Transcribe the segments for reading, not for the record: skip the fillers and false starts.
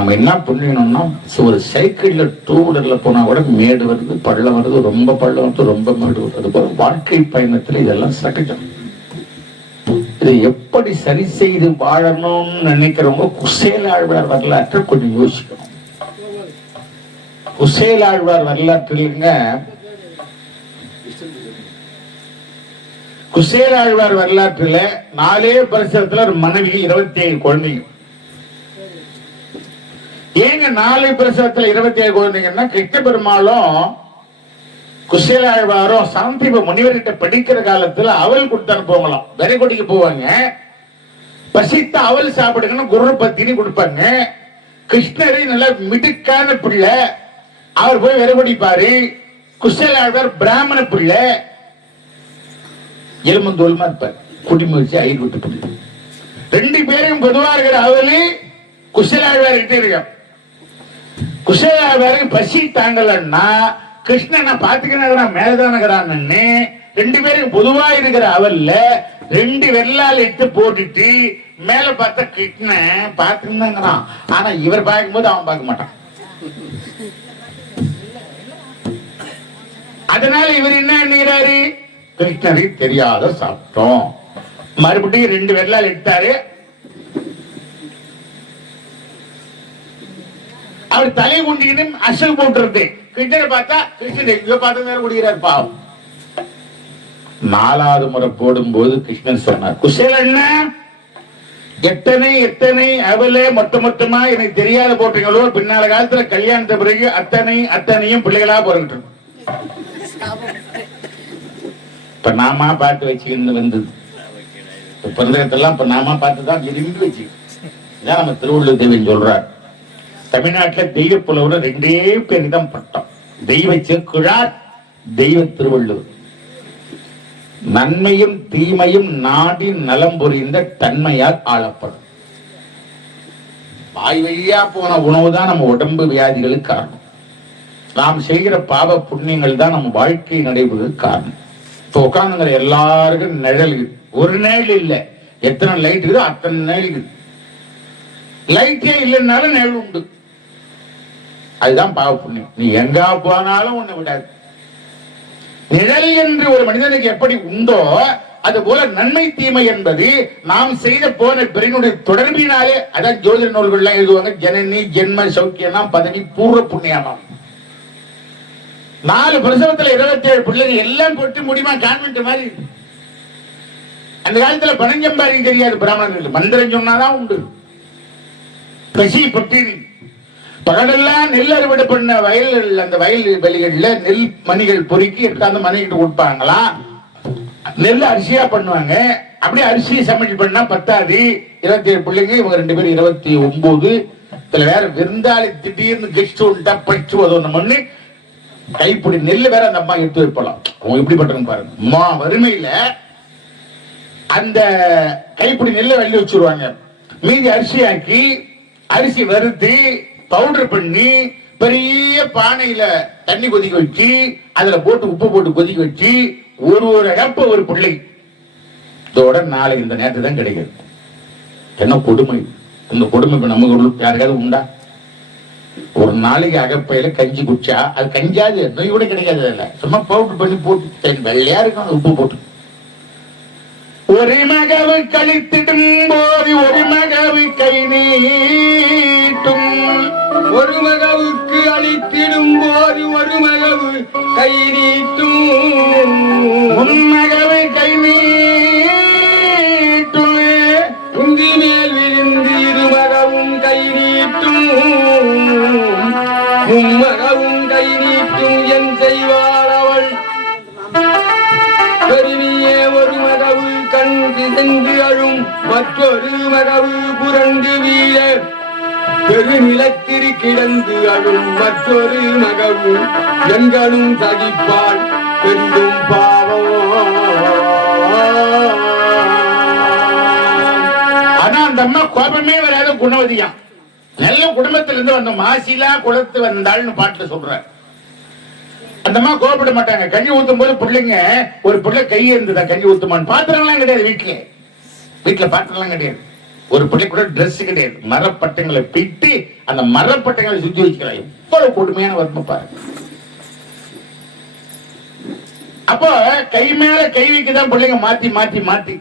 நம்ம என்ன பண்ணிக்கணும்னா ஒரு சைக்கிள்ல டூ வீலர்ல போனா கூட மேடு வருது, பள்ளம் வருது, ரொம்ப பள்ளம் வருது, ரொம்ப மேடு வருது. அது போல வாழ்க்கை பயணத்துல இதெல்லாம் சகஜம். இதை எப்படி சரி செய்து வாழணும்னு நினைக்கிறவங்க குசேல ஆழ்வார் வரலாற்றை கொஞ்சம் யோசிக்கணும். குசேல ஆழ்வார் வரலாற்றுங்க, குசேல ஆழ்வார் வரலாற்றுல 4 வருஷத்துல ஒரு மனைவி 27 குழந்தைங்க. ஏங்க 4 பிரசவத்துல 27 குழந்தைங்கன்னா, கிருஷ்ண பெருமாளும் குசேல ஆழ்வாரும் சாந்தீப முனிவர்கிட்ட படிக்கிற காலத்துல அவல் கொடுத்து அனுப்புவாங்களாம். விரைகுடிக்கு போவாங்க, பசித்த அவல் சாப்பிடுங்கன்னு குரு பத்தினி கொடுப்பாங்க. கிருஷ்ணரை நல்ல மிடுக்கான பிள்ளை, அவர் போய் விரைகுடிப்பாரு. குசேல ஆழ்வார் பிராமண பிள்ளை, எலும்பந்தோல்மா இருப்பார், குடிமுயற்சி ஐடு விட்டு பிள்ளை. 2 பேரும் பொதுவா இருக்கிற அவலி குசேல ஆழ்வார் கிட்டே இருக்க. குசேல ஆழ்வாருக்கு பசி தாங்கலன்னா கிருஷ்ணனை பாத்துக்கிறான் மேலதானகிறான்னு 2 பேரும் பொதுவா இருக்கிற அவல்ல 2 வெள்ளால் எடுத்து போட்டுட்டு மேல பார்த்தா கிருஷ்ணன் பாத்துக்கிறான். ஆனா இவர் பார்க்கும்போது அவன் பார்க்க மாட்டான். அதனால இவர் என்ன நினைக்கிறாரு, கிருஷ்ணருக்கு தெரியாத சாப்பிட்டோம். மறுபடியும் 2 வெள்ளால் எடுத்தாரு. அவர் தலை குண்டின்னு அசல் போட்டுருது. கிருஷ்ணரை பார்த்தா கிருஷ்ணன் எங்க பார்த்து நேரம் குடிக்கிறார் பாவம். 4வது முறை போடும்போது கிருஷ்ணன் சொன்னார், குசேலண்ண எத்தனை எத்தனை அவளே மொத்தமா எனக்கு தெரியாத போட்டீங்களோ, பின்னால காலத்துல கல்யாணத்தை பிறகு அத்தனையும் பிள்ளைகளா போறது. இப்ப நாமா பார்த்து வச்சுக்கிட்டு வந்தது பிறந்தகத்தெல்லாம் இப்ப நாமா பார்த்துதான் விரும்பி வச்சு நம்ம திருவள்ளுவர் தேவன் சொல்றார். தமிழ்நாட்டில் தெய்வ புலவர் 2 பேர் தான் பட்டம், தெய்வ செக்குழார், தெய்வ திருவள்ளுவர். நன்மையும் தீமையும் நாடி நலம் புரிந்த தன்மையால் ஆளப்படும். வாய் வழியா போன உணவு தான் நம்ம உடம்பு வியாதிகளுக்கு காரணம். நாம் செய்கிற பாவ புண்ணியங்கள் தான் நம்ம வாழ்க்கை நடைபெறுவதற்கு காரணம். இப்ப உட்கார்ந்துங்கிற எல்லாருக்கும் நிழல், ஒரு நிழல் இல்லை, எத்தனை லைட் இருக்குதோ அத்தனை நிழல். லைட்டே இல்லைன்னாலும் நிழல் உண்டு. அதுதான் பாவ புண்ணியம். நீ எங்க போனாலும் உன்னை விடாது. நிழல் என்று ஒரு மனிதனுக்கு எப்படி உண்டோ அது போல நன்மை தீமை என்பது நாம் செய்த போன பிறனுடைய தொடர்பினாலே. அதான் ஜோதிட நூல்கள்லாம் எழுதுவாங்க, ஜனனி ஜென்ம சௌக்கியம் பதவி பூர்வ புண்ணியமாம். 4 பிரசவத்துல 27 பிள்ளைங்க எல்லாம் கொட்டி முடியுமா கான்வென்ட் மாதிரி. அந்த காலத்துல பணஞ்சம்பாரி தெரியாது பிராமணர்கள், மந்திரம் சொன்னாதான் உண்டு. பசி பட்டினி. பகலெல்லாம் நெல் அறுவடை பண்ண வயல், அந்த வயல் வெளிகள்ல நெல் மணிகள் பொறுக்கி எடுத்தாந்து மணிகிட்டு கொடுப்பாங்களாம். நெல் அரிசியா பண்ணுவாங்க. அப்படியே அரிசி சமையல் பண்ணா பத்தாது. 27 பிள்ளைங்க, இவங்க 2 பேரும் 29. இதுல வேற விருந்தாளி திடீர்னு கெஸ்ட் உண்டா பச்சு ஒன்று பண்ணி கைப்பிடி நெல் வேற அந்த அம்மா எடுத்து வைப்பலாம். அவங்க எப்படி பண்றாங்க பாருங்க. அம்மா வறுமையில அந்த கைப்பிடி நெல்லை வெள்ளி வச்சிருவாங்க. மீதி அரிசி ஆக்கி அரிசி வறுத்து பவுடர் பண்ணி பெரிய பானையில தண்ணி கொதிக்க வச்சு அதுல போட்டு உப்பு போட்டு கொதிக்க வச்சு ஒரு அகப்ப ஒரு பிள்ளை. இதோட நாளைக்கு இந்த நேரத்தை தான் கிடைக்குது. என்ன கொடுமை! இந்த கொடுமை இப்ப நமக்கு யாருக்காவது உண்டா? ஒரு நாளைக்கு அகப்பையில கஞ்சி குடிச்சா அது கஞ்சாது நோய் கூட கிடைக்காது. இல்ல சும்மா பவுடர் பண்ணி போட்டு வெள்ளையா இருக்கும் உப்பு போட்டு. ஒரு மகவு கழித்திடும் போது ஒரு மகவு கை நீட்டும், ஒரு மகவுக்கு அளித்திடும் போது ஒரு மகவு கை நீட்டும், முன்மகவு கை நீட்டும், உந்தி மேல் விழுந்து 2 மகவும் கை நீட்டும், மும்மகவும் கை நீட்டும் என் செய்வாள் அவள். பெருவியே ஒரு மகவு கண் திசைந்து அழும், மற்றொரு மகவு புரண்டு வீழ பெருநிலத்திரி கிடந்து அழும், மற்றொரு மகவு எங்களும் சகிப்பாள் பெரிதும் பாவம். ஆனா அந்த அம்மா கோபமே வராத குணவதியாம். நல்ல குடும்பத்திலிருந்து வந்த மாசிலா குளத்து வந்தாள்னு பாட்டுல சொல்ற. அந்த அம்மா கோபப்பட மாட்டாங்க. கஞ்சி ஊத்தும் போது பிள்ளைங்க ஒரு பிள்ளை கையை இருந்ததா கஞ்சி ஊத்துமான்னு பாத்திரம்லாம் கிடையாது. வீட்டுல பாத்திரம்லாம் கிடையாது. ஒரு பிள்ளை கூட ட்ரெஸ் கிடையாது, மரப்பட்டங்களை பிட்டு அந்த மரப்பட்டங்களை சுத்தி வச்சுக்கிறாங்க. எவ்வளவு கொடுமையான வறுமை பாருங்க. அப்போ கை மேல கை வைக்கதான் பிள்ளைங்க மாத்தி மாத்தி மாத்தி.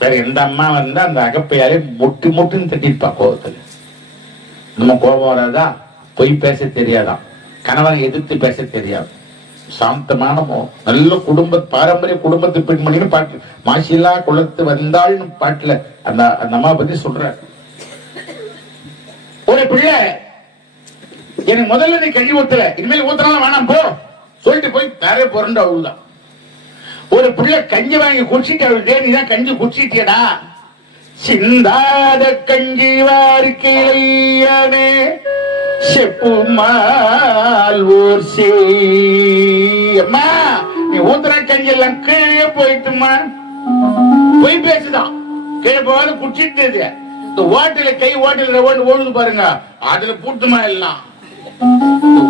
வேற எந்த அம்மா வந்து அந்த அகப்பையாலே முட்டு முட்டுன்னு தட்டிருப்பா கோபத்துல. நம்ம கோபம் வராதா? பொய் பேச தெரியாதான், கணவனை எதிர்த்து பேச தெரியாது. சாந்தமான நல்ல குடும்ப பாரம்பரிய குடும்பத்து பெண்மணின்னு பாட்டு, மாசிலா குளத்து வந்தாள்னு பாட்டுல அந்த அம்மா பத்தி சொல்ற. ஒரு பிள்ளை எனக்கு முதல்ல நீ கஞ்சி ஊத்தல, இனிமேல் ஊத்தினாலும் வேணாம் போ சொல்லிட்டு போய் தர பொருண்டு அவ்வளவுதான். ஒரு பிள்ளை கஞ்சி வாங்கி குடிச்சிட்டு அவளுடைய நீ தான் கஞ்சி குடிச்சிட்டியடா, சிந்தாத கஞ்சி வாரிக்கையிலே செப்புமால் ஊர் அம்மா நீ ஊத்துற கஞ்சி எல்லாம் கீழே போயிட்டுமா. போய் பேசுதான் கீழே போகாத குடிச்சிட்டு இந்த ஓட்டில கை ஓட்டில ஓடுது பாருங்க, அதுல பூட்டுமா எல்லாம்.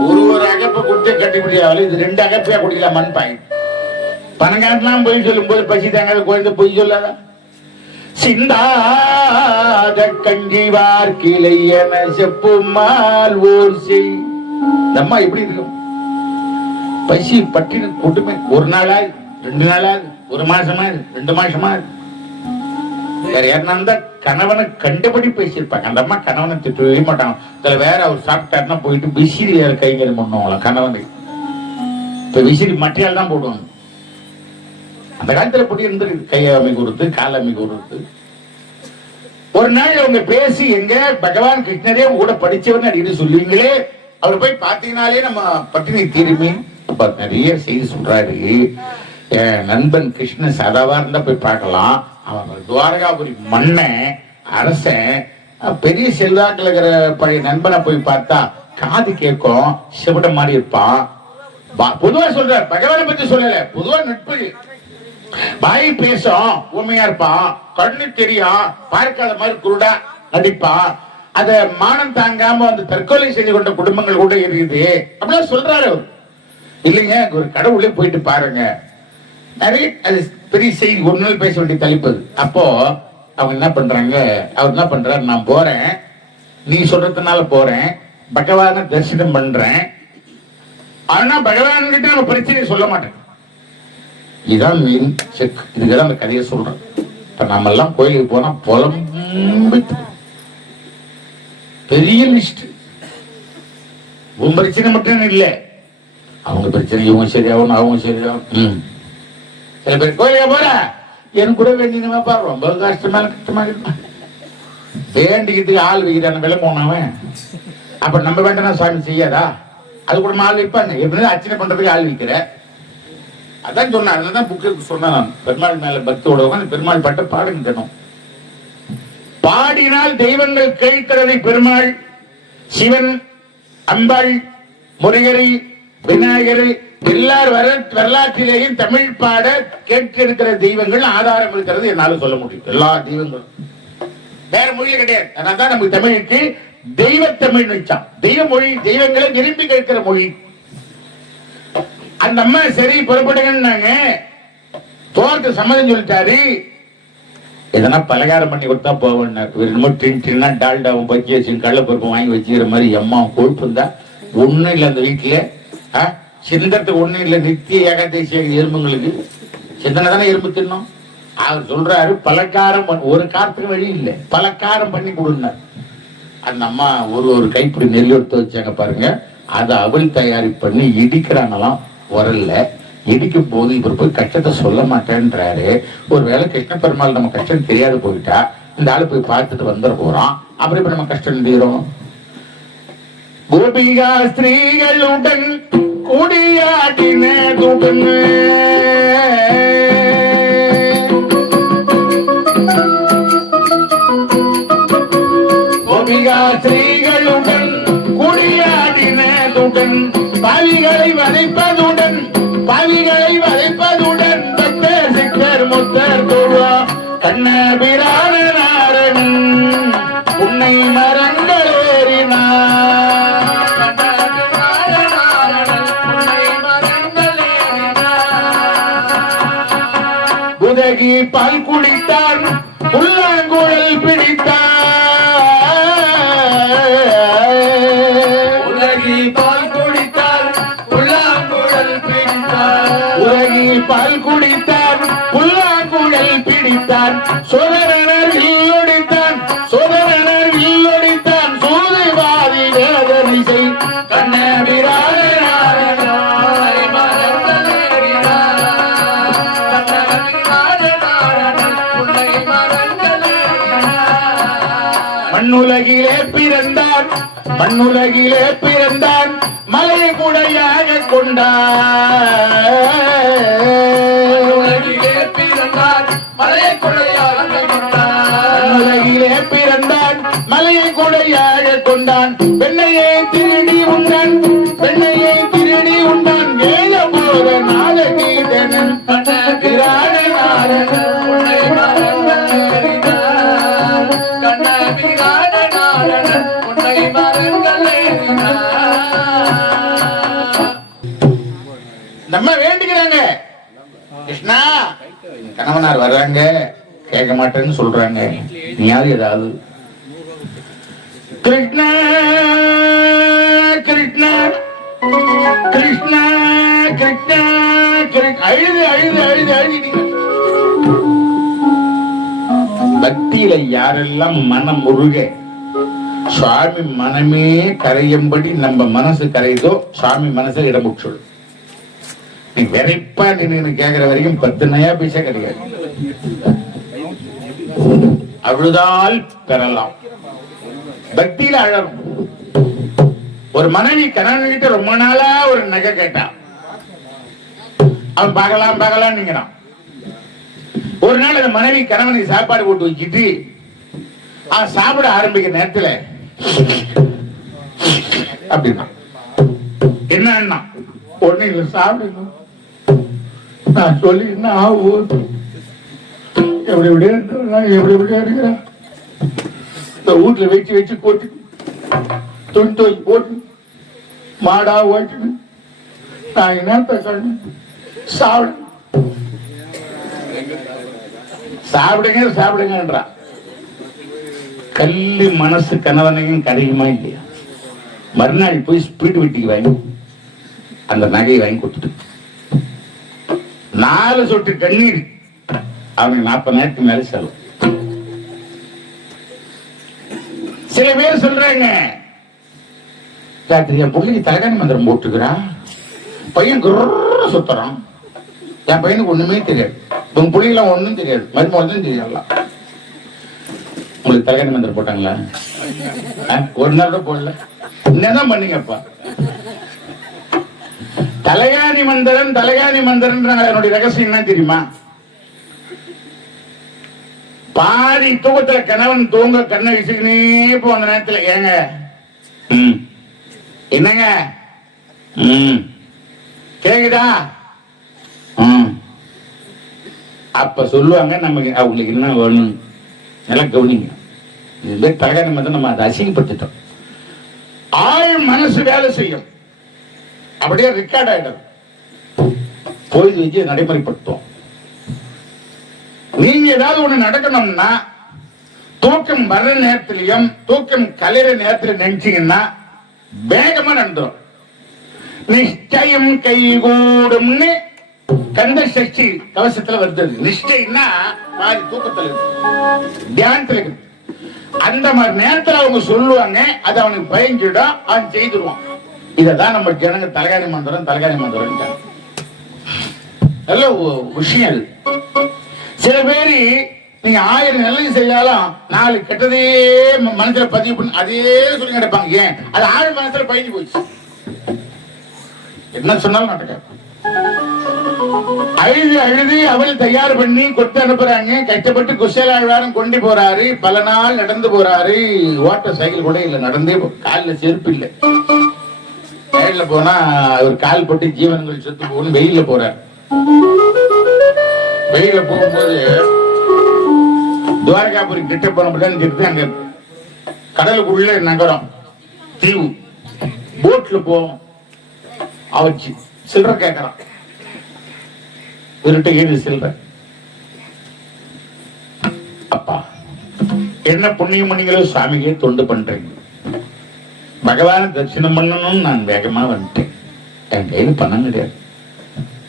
ஒரு அகப்பை குடிச்ச கட்டிப்பிடியாவில் இது 2 அகப்பையா குடிக்கலாம். மண் பாய் பணங்காட்டெல்லாம் பொய் சொல்லும் போது பசி தாங்காத குழந்தை பொய் சொல்லாத. சிந்தாத கஞ்சி வார்க்கிளை என செப்புமால் ஊர் செய். நம்ம எப்படி இருக்கும்? பசி பட்டினு கூட்டுமே. 1 நாளாது 2 நாளாது 1 மாசமாது 2 மாசமாது. வேற யாருன்னா கணவனை கண்டபடி பேசியிருப்பாங்க. அந்த அம்மா கணவனை திட்டவே மாட்டாங்க. அதுல வேற அவர் சாப்பிட்டாருன்னா போயிட்டு விசிறி வேற கைகள் பண்ணுவாங்களா கணவனுக்கு. இப்ப விசிறி மட்டையால் தான் போடுவாங்க. அந்த காலத்துல போட்டு இருந்து கையை அமைக்க கொடுத்து கால அமைக்க கொடுத்து. ஒரு நாள் அவங்க பேசி எங்க பகவான் கிருஷ்ணரே கூட படிச்சவர்னு அடிக்கடி சொல்லுவீங்களே, அவர் போய் பாத்தீங்கன்னாலே நம்ம பட்டினி தீருமே. நிறைய செய்தி சொல்றாரு. என் நண்பன் கிருஷ்ணன் சாதாவா இருந்தா போய் பார்க்கலாம். அவன் துவாரகாபுரி மன்னன் அரசன், பெரிய செல்வாக்கில் இருக்கிற பழைய நண்பனை போய் பார்த்தா காது கேட்கும், செவிட மாதிரி இருப்பான். பொதுவா சொல்ற, பகவானை பத்தி சொல்லல, பொதுவா நட்பு. வாய் பேசும், உண்மையா இருப்பான், கண்ணு தெரியும், பார்க்காத மாதிரி குருடா நடிப்பான். அத மானம் தாங்காம வந்து தற்கொலை செய்து கொண்ட குடும்பங்கள் கூட இருக்குது அப்படின்னா சொல்றாரு அவர். இல்லைங்க ஒரு கடவுளே போயிட்டு பாருங்க. நிறைய அது பெரிய செய்தி, ஒரு நாள் பேச வேண்டிய தலைப்பது. அப்போ அவங்க என்ன பண்றாங்க, அவர் என்ன பண்றாரு, நான் போறேன், நீ சொல்றதுனால போறேன், பகவானை தரிசனம் பண்றேன், ஆனா பகவான் கிட்ட நம்ம பிரச்சனையை சொல்ல மாட்டேன். இதுதான் மீன் செக். இதுதான் அந்த கதையை சொல்றேன். இப்ப நம்ம எல்லாம் கோயிலுக்கு போனா புலம்பு பெரிய லிஸ்ட். உன் பிரச்சனை மட்டும் இல்லை, அவங்க பிரச்சனை இவங்க சரியாகணும், அவங்க சரியாகணும். சில பேர் கோயிலுக்கு போற எனக்கு கூட வேண்டினப்பா ரொம்ப கஷ்டமா இருக்கு. வேண்டிக்கிறதுக்கு ஆள் வைக்கிறான விலை போனவன். அப்ப நம்ம வேண்டாம் சாமி செய்யாதா? அது கூட ஆள் வைப்பாங்க. எப்படி அர்ச்சனை பண்றதுக்கு ஆள் வைக்கிற? அதான் சொன்னேன். அதுலதான் புக்கு சொன்னேன். பெருமாள் மேல பக்தியோட பெருமாள் பாட்டை பாடுங்க. பாடினால் தெய்வங்கள் கேட்கிறதை பெருமாள், சிவன், அம்பாள், முருகரை, விநாயகரை எல்லார் வரலாற்றிலேயும் தமிழ் பாட கேட்டிருக்கிற தெய்வங்கள் ஆதாரம் இருக்கிறது என்னால சொல்ல முடியும். எல்லா தெய்வங்களும் வேற மொழியே கிடையாது. அதனால்தான் நமக்கு தமிழுக்கு தெய்வ தமிழ் வச்சான். தெய்வ மொழி, தெய்வங்களை விரும்பி கேட்கிற மொழி. அந்த அம்மா சரி புறப்படுங்கன்னாங்க. போறது சம்மதம் சொல்லிட்டாரு. எதனா பலகாரம் பண்ணி கொடுத்தா போவேன்னா டால்டாவும் பக்கி வச்சு கடலைப்பருப்பும் வாங்கி வச்சுக்கிற மாதிரி அம்மா கொழுப்பு இருந்தா ஒண்ணும் இல்லை. அந்த வீட்டுல சிந்தத்துக்கு ஒண்ணும் இல்லை. நித்திய ஏகாதேசிய எறும்புங்களுக்கு சிந்தனை தானே எறும்பு தின்னும். அவர் சொல்றாரு பலகாரம் ஒரு காரத்துக்கு வழி இல்லை, பலகாரம் பண்ணி கொடுங்க. அந்த அம்மா ஒரு கைப்பிடி நெல் எடுத்து வச்சாங்க பாருங்க. அதை அவள் தயாரி பண்ணி இடிக்கிறாங்களாம் உரல்ல. இடிக்கும் போது இவர் போய் கஷ்டத்தை சொல்ல மாட்டேன்றாரு. ஒருவேளை கிருஷ்ண பெருமாள் நம்ம கஷ்டம் தெரியாது போயிட்டா இந்த ஆளு போய் பார்த்துட்டு வந்துட போறோம். அப்புறம் இப்ப நம்ம கஷ்டம் தீரும். கோபிகா ஸ்திரீகளுடன் கூடியாடினதுடன் கோபிகா ஸ்திரீகளுடன் கூடியாடினதுடன் பாவிகளை வதைப்பதுடன் பக்தர் சிக்கர் முத்தர் தோழா கண்ணபிரான நாரணன் உன்னை மரங்கள் உதகி பால் குடித்தான் புல்லாங்குழல் பிடித்தார் உலகி பால் குடித்தார் புல்லாங்குழல் பிடித்தார் உலகி பால் குடித்தார் புல்லாங்குழல் பிடித்தார் சோதரனர் வில்லொடித்தான் சோதரனர் வில்லொடித்தான் சூதுவாதி வேதனிசை மண்ணுலகிலே பிறந்தான் மண்ணுலகிலே பிறந்தான் மலை குடையாக கொண்டார் உலகிலே பிறந்தார் மலை குடையாக கொண்டார் மண்ணுலகிலே பிறந்தான் மலையை குடையாக கொண்டான் பெண்ணையை திருடி உண்டான் பெண்ணையை திருடி உண்டான் ஏழ போக நாடகீதனன் நம்ம வேண்டிக்கிறாங்க கிருஷ்ணா கணவனார் வர்றாங்க கேட்க மாட்டேன்னு சொல்றாங்க நீ யாரு ஏதாவது கிருஷ்ணா கிருஷ்ணா கிருஷ்ணா கிருஷ்ணா அழுது அழுது அழுது அழுதிட்டீங்க பக்தியில யாரெல்லாம் மனம் முருக சுவாமி மனமே கரையும்படி நம்ம மனசு கரையுதோ சுவாமி மனசை இடம் சொல்லு நீ வெறைப்பா நின்று கேட்கிற வரைக்கும் 10 நயா பைசா கிடையாது அழுதால் பெறலாம் பக்தியில அழகும் ஒரு மனைவி கணவன் கிட்ட ரொம்ப நாளா ஒரு நகை கேட்டான் அவன் பார்க்கலாம் பார்க்கலாம் நீங்கிறான் ஒரு நாள் அந்த மனைவி கணவனுக்கு சாப்பாடு போட்டு வச்சுட்டு அவன் சாப்பிட ஆரம்பிக்கிற நேரத்துல அப்படின்னா என்ன ஒண்ணு இல்ல சாப்பிடணும் நான் சொல்லி என்ன ஆகும் எப்படி எப்படியே எப்படி எப்படியா இருக்கிறேன் இந்த வீட்டுல வச்சு வச்சு போட்டு துணி துவைச்சு போட்டு மாடா ஓட்டுன்னு நான் என்னத்த கண்ணு சாப்பிடுங்க சாப்பிடுங்கன்றான் கல்லு மனசு கணவனையும் கரையுமா இல்லையா மறுநாள் போய் ஸ்பீடு வெட்டிக்கு வாங்கி அந்த நகையை வாங்கி கொடுத்துட்டு 4 சொட்டு கண்ணீர் அவனுக்கு 40,000 மேல செலவு. சில பேர் சொல்றாங்க என் பிள்ளைக்கு தலைகாணி மந்திரம் போட்டுக்கிறான் பையன் குர்ர சுத்துறான் என் பையனுக்கு ஒண்ணுமே தெரியாது உங்க பிள்ளைலாம் ஒண்ணும் தெரியாது மருமகன் தெரியலாம். உங்களுக்கு தலைகாணி மந்திரம் போட்டாங்களா? ஒரு நாள் கூட போடல. என்னதான் பண்ணீங்கப்பா? தலைகாணி மந்திரம் தலைகாணி மந்திரம் என்னுடைய ரகசியம் என்ன தெரியுமா? பாதி தூக்கத்துல கணவன் தூங்க கண்ணை விசுக்கினே போன நேரத்துல ஏங்க என்னங்க கேக்குதா அப்ப சொல்லுவாங்க நமக்கு அவங்களுக்கு என்ன வேணும் நல்லா கவனிங்க. இது தலைகாணி மந்திரம் நம்ம அதை அசிங்கப்படுத்திட்டோம். ஆள் மனசு வேலை செய்யும் அப்படியே ரெக்கார்ட் ஆயிடும். போய் வச்சு நடைமுறைப்படுத்தும். நீங்க ஏதாவது ஒண்ணு நடக்கணும்னா தூக்கம் வர்ற நேரத்திலையும் தூக்கம் கலைற நேரத்தில் நினைச்சீங்கன்னா வேகமா நடந்துடும். நிச்சயம் கைகூடும்னு கந்த சஷ்டி கவசத்துல வருது. நிச்சயம்னா பாதி தூக்கத்துல இருக்கு, தியானத்துல இருக்கு. அந்த மாதிரி நேரத்துல அவங்க சொல்லுவாங்க, அது அவனுக்கு பயஞ்சிடும், அவன் செய்திருவான். இததான் நம்ம ஜனங்க தலைகாணி மந்திரம் தலைகாணி மந்திரம் நல்ல விஷயம். சில பேரு நீங்க 1000 நல்லது செய்தாலும் 4 கெட்டதே மனசுல பதிவு பண்ணி அதே சொல்லி நடப்பாங்க. ஏன் அது ஆள் மனசுல பயந்து போச்சு. என்ன சொன்னாலும் நடக்க அழுது அழுது அவள் தயார் பண்ணி கொத்து அனுப்புறாங்க. கஷ்டப்பட்டு குசேலாழ்வாரம் கொண்டு போறாரு. பல நாள் நடந்து போறாரு. ஓட்ட சைக்கிள் கூட இல்ல, நடந்தே காலில் செருப்பு இல்லை. வயல்ல போனா ஒரு கால் பட்டு ஜீவன்கள் செத்து போகணும். வெயில போறாரு. வெயில போகும்போது துவாரகாபுரி கிட்ட போன அங்க கடலுக்குள்ள நகரம் தீவு போட்ல போவோம். அவச்சு சில்லற கேட்கறான். இவர்கிட்ட ஏது சில்லற அப்பா என்ன புண்ணியம் பண்ணீங்களோ சாமிக்கே தொண்டு பண்றீங்க, பகவான தரிசனம் பண்ணணும்னு நான் வேகமா வந்துட்டேன். என் கையில் பணம் கிடையாது.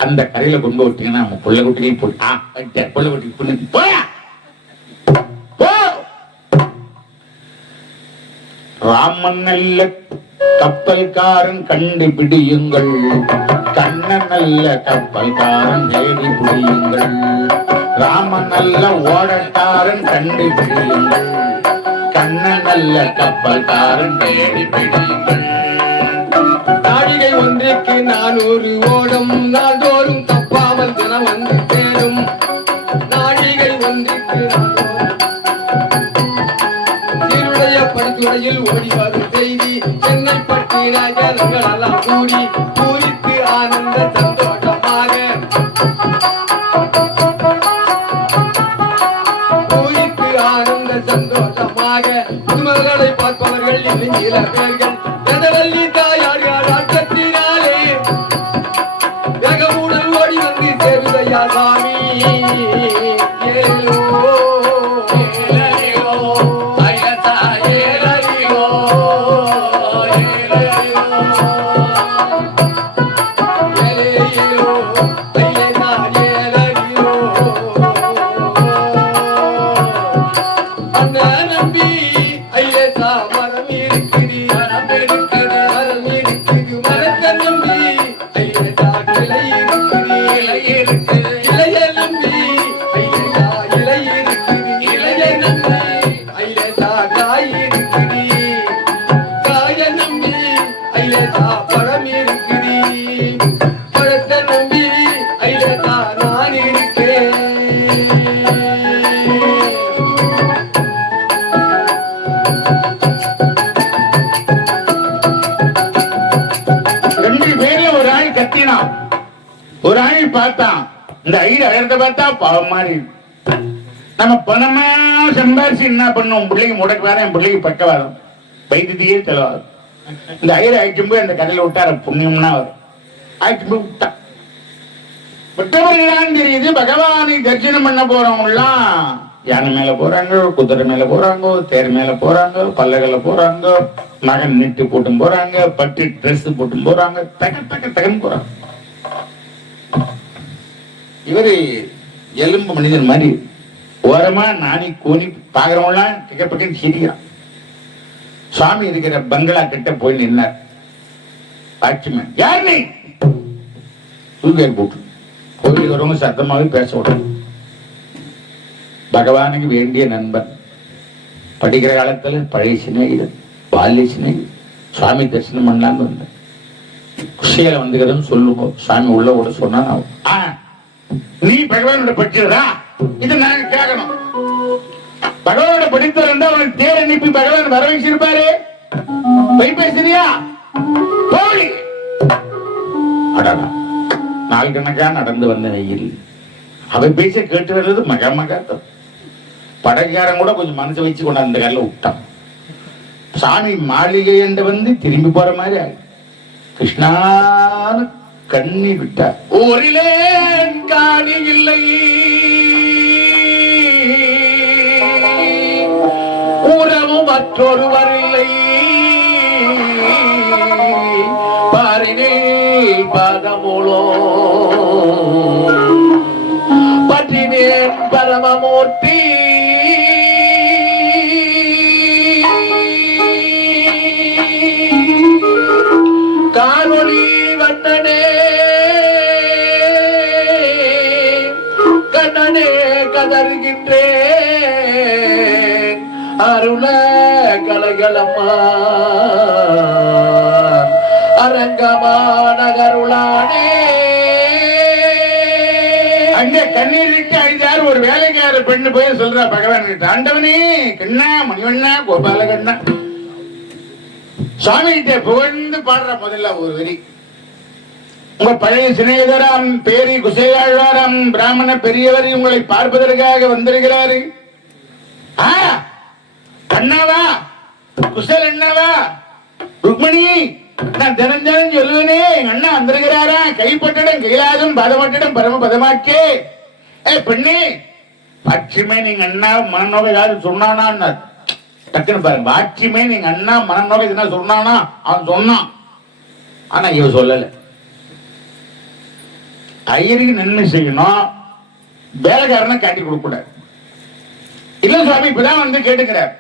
அந்த கரையில கொண்டு விட்டீங்கன்னா நம்ம புள்ள குட்டியை போட்டு புள்ள குட்டி புண்ணு போயா போ. ராமன் நல்ல கப்பல்காரன் கண்டுபிடியுங்கள், கண்ணன் நல்ல கப்பல்காரன் தேடி பிடியுங்கள், ராமன் நல்ல ஓடக்காரன் கண்டுபிடியுங்கள், கண்ணன் நல்ல கப்பல்காரன் தேடி பிடியுங்கள். நாழிகை ஒன்றுக்கு 400 ஓடும், நாள்தோறும் தப்பாமல் தினம் வந்து சேரும். நாழிகை ஒன்றுக்கு 400 சீருடைய படுத்துறையில் ஓடி வரும் செய்தி, சென்னை பட்டி நகரங்கள் எல்லாம் கூடி பூரித்து ஆனந்த சந்தோஷமாக, பூரித்து ஆனந்த சந்தோஷமாக புதுமகளை பார்ப்பவர்கள் இன்னும் சில பேர்கள் எதரல்லி தாயார்கள் ஆட்டத்தினாலே வேகமுடன் ஓடி வந்து சேருதையா சாமி. ஏலோ ஏலோ ஐயதா ஏலோ ஏலோ ஐயதா ஏலோ அண்ணா நம்பி ஐயதா மரம் இருக்குது, மரம் இருக்குது, மரம் இருக்குது, மரத்தை நம்பி ஐயதா கிளை இருக்குது, இலை இருக்குது, இலைய நம்பி ஐயதா இலை இருக்குது, இலைய நம்பி ஐயதா காய் இருக்குது, காய நம்பி ஐயதா பழம் இருக்குது, பழத்தை நம்பி ஐயதா நான் இருக்கிறேன். ரெண்டு பேர்ல ஒரு ஆள் கத்தினான், ஒரு ஆள் பார்த்தான். இந்த ஐடு அழகத்தை பார்த்தா பாவம் மாதிரி. நம்ம பணமா சம்பாரிச்சு என்ன பண்ணுவோம், பிள்ளைக்கு முடக்குவாரம், என் பிள்ளைக்கு பக்கவாதம், வைத்தியே செலவாகும். இந்த ஐடு ஆயிடுச்சும் போய் அந்த கதையில விட்டார புண்ணியம்னா வரும். ஆயிடுச்சு போய் விட்டான். விட்டவர்களான்னு தெரியுது. பகவானை தரிசனம் பண்ண போறவங்க எல்லாம் யானை மேல போறாங்க, குதிரை மேல போறாங்க, தேர் மேல போறாங்க, பல்லகல போறாங்க, மகன் நீட்டு போட்டும் போறாங்க, பட்டு ட்ரெஸ் போட்டும் போறாங்க, தகன்னு போறாங்க. இவரு எலும்பு மனிதன் மாதிரி ஓரமா நாணி கூனி பாக்குறவங்களாம் டிக்கப்பட்டு சிரிக்கிறான். சுவாமி இருக்கிற பங்களா கிட்ட போய் நின்னார். வாட்ச்மேன், யார் நீ? சூழ்நிலை போட்டு கோயிலுக்கு வரவங்க சத்தமாவே பேச விடணும். பகவானுக்கு வேண்டிய நண்பன், படிக்கிற காலத்துல பழைய சிநேகிதன், பால்ய சிநேகிதன், சுவாமி தரிசனம் பண்ணலான்னு வந்தேன். குஷியில வந்துக்கிறதுன்னு சொல்லுங்க, சாமி உள்ள விட சொன்னா நீ பகவானோட படிச்சதா இது நான் கேட்கணும். பகவானோட படித்து இருந்தா அவனுக்கு தேர் அனுப்பி பகவான் வர வச்சிருப்பாரு. போய் பேசுறியா போலி. அடடா, நாள் கணக்கா நடந்து வந்த வெயில் அவ பேச கேட்டு வர்றது மகா மகாத்தம். படகாரன் கூட கொஞ்சம் மனசு வச்சு கொண்டு அந்த காலில் விட்டான். சாமி மாளிகை என்று வந்து திரும்பி போற மாதிரி ஆகி கிருஷ்ணான்னு கண்ணி விட்டார். ஊரிலே காணி இல்லை, உறவும் மற்றொருவர் இல்லை, பாரினில் பாதமூலோ பற்றினேன் பரமமூர்த்தி. காணொளி வண்ணனே கண்ணனே கதறுகின்றேன், அருள கலைகளம்மா அரங்கமா நகருளானே. அங்கே கண்ணீருக்கு அழிந்தார் ஒரு வேலைக்கார பெண்ணு போய் சொல்றா பகவான் கிட்ட, ஆண்டவனே கண்ணா மணிவண்ணா கோபால கண்ணா. சுவாமி கிட்ட புகழ்ந்து பாடுற முதல்ல ஒரு வரி, உங்க பழைய சிநேகிதராம் பேரி குசையாழ்வாராம் பிராமண பெரியவர் உங்களை பார்ப்பதற்காக வந்திருக்கிறாரு. அண்ணாவா குசல் அண்ணாவா ருக்மணி, நான் தினம் தினம் சொல்லுவேனே எங்க அண்ணா வந்திருக்கிறாரா, கைப்பட்டிடம் கைலாதும் பதமட்டிடம் பரம பதமாக்கே. பெண்ணே பாட்சிமே நீங்க அண்ணா மனநோக யாரு சொன்னானா டக்குன்னு பாருங்க. பாட்சிமே நீங்க அண்ணா மனநோக என்ன சொன்னானா அவன் சொன்னான், ஆனா இவ சொல்லல. ஐயருக்கு நன்மை செய்யணும், வேலைக்காரனை காட்டி கொடுக்க கூடாது. இல்ல சுவாமி இப்பதான் வந்து கேட்டுக்கிறார்,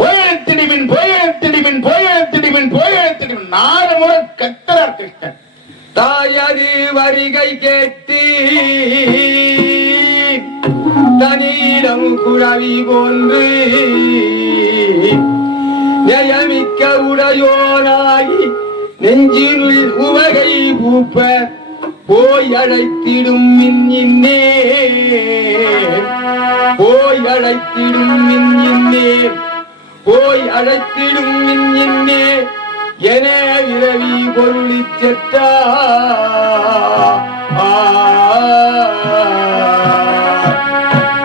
போயத்திடிமின் போயத்திடிமின் போயத்திடிமின் போயத்திடிமின் 4 முறை கத்தரார் கிருஷ்ணன். தாயது வருகை கேட்டு தனியிடம் குழவி போன்று நியமிக்க உடையோனாகி நெஞ்சினுள் உவகை பூப்ப போய் அழைத்திடும் மின்னின்னே, போய் அழைத்திடும் மின்னின்னே, போய் அழைத்திடும் மின்னின்னே என விரவி பொருளி செத்தா.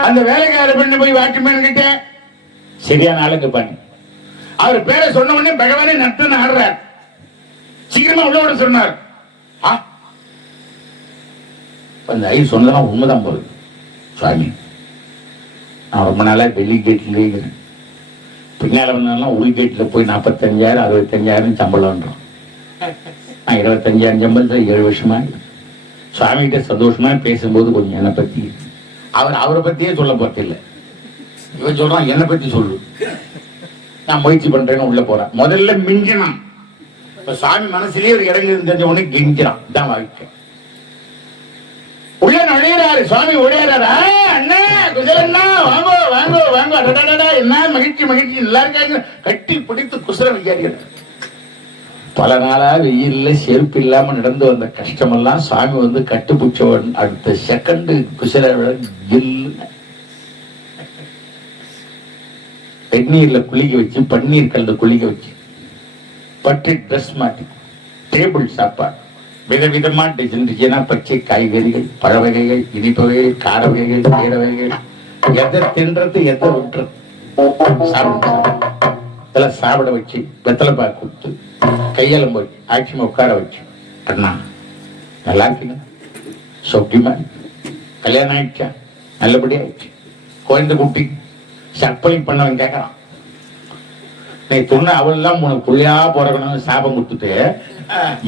அந்த வேலைக்கார பெண்ணு போய் வாட்ச்மேன் கிட்ட சரியான ஆளுங்க பண்ணி அவர் பேரை சொன்ன உடனே பகவானே நட்டுன்னு ஆடுறார். சீக்கிரமா உள்ள விட சொன்னார். அந்த ஐ சொன்னதா உண்மைதான் போகுது. சுவாமி நான் ரொம்ப நாளா வெளி கேட்ல இருக்கிறேன், பின்னால வந்தாலும் உள் கேட்ல போய் 45,000 65,000 சம்பளம்ன்றோம். நான் 25,000 சம்பளத்துல 7 வருஷமா சுவாமி கிட்ட சந்தோஷமா பேசும்போது கொஞ்சம் என்னை பத்தி அவரை பத்தியே சொல்ல போறதில்லை. இவன் சொல்றான் என்னை பத்தி சொல்லு, நான் முயற்சி பண்றேன்னு உள்ள போறேன். முதல்ல மிஞ்சினான். இப்ப சாமி மனசுலயே ஒரு இடங்கு தெரிஞ்ச உடனே கெஞ்சிறான். தான் வாழ்க்கை. உள்ள நுழையிறாரு சுவாமி, ஓடியாரு. அண்ணா குசலண்ணா வாங்கோ வாங்கோ வாங்கோ, அடடடா என்ன மகிழ்ச்சி மகிழ்ச்சி, எல்லாருக்காக கட்டி பிடித்து குசல வைக்காதீங்க. பல நாளா வெயில்ல செருப்பு இல்லாம நடந்து வந்த கஷ்டமெல்லாம் சாமி வந்து கட்டுப்பிடிச்சவன். அடுத்த செகண்ட் குசல வெந்நீர்ல குளிக்க வச்சு, பன்னீர் கல்ல குளிக்க வச்சு, பட்டு ட்ரெஸ் மாட்டி, டேபிள் சாப்பாடு விதவிதமா டிசைன் டிசைனா பச்சை காய்கறிகள், பழ வகைகள், இனிப்பு வகைகள், கார வகைகள், கீரை வகைகள், எதை தின்றது எதை விட்டுறது இதெல்லாம் சாப்பிட வச்சு, வெத்தலை பாக்கு கொடுத்து, கையெல்லாம் போய் ஆட்சியமா உட்கார வச்சு, அண்ணா நல்லா இருக்கீங்க, சௌக்கியமா கல்யாணம் ஆயிடுச்சா, நல்லபடியா ஆயிடுச்சு, குழந்தை குட்டி சர்ப்பை பண்ணவன் கேட்கறான். நீ சொன்ன அவள் எல்லாம் உனக்கு புள்ளையா பிறக்கணும்னு சாபம் கொடுத்துட்டு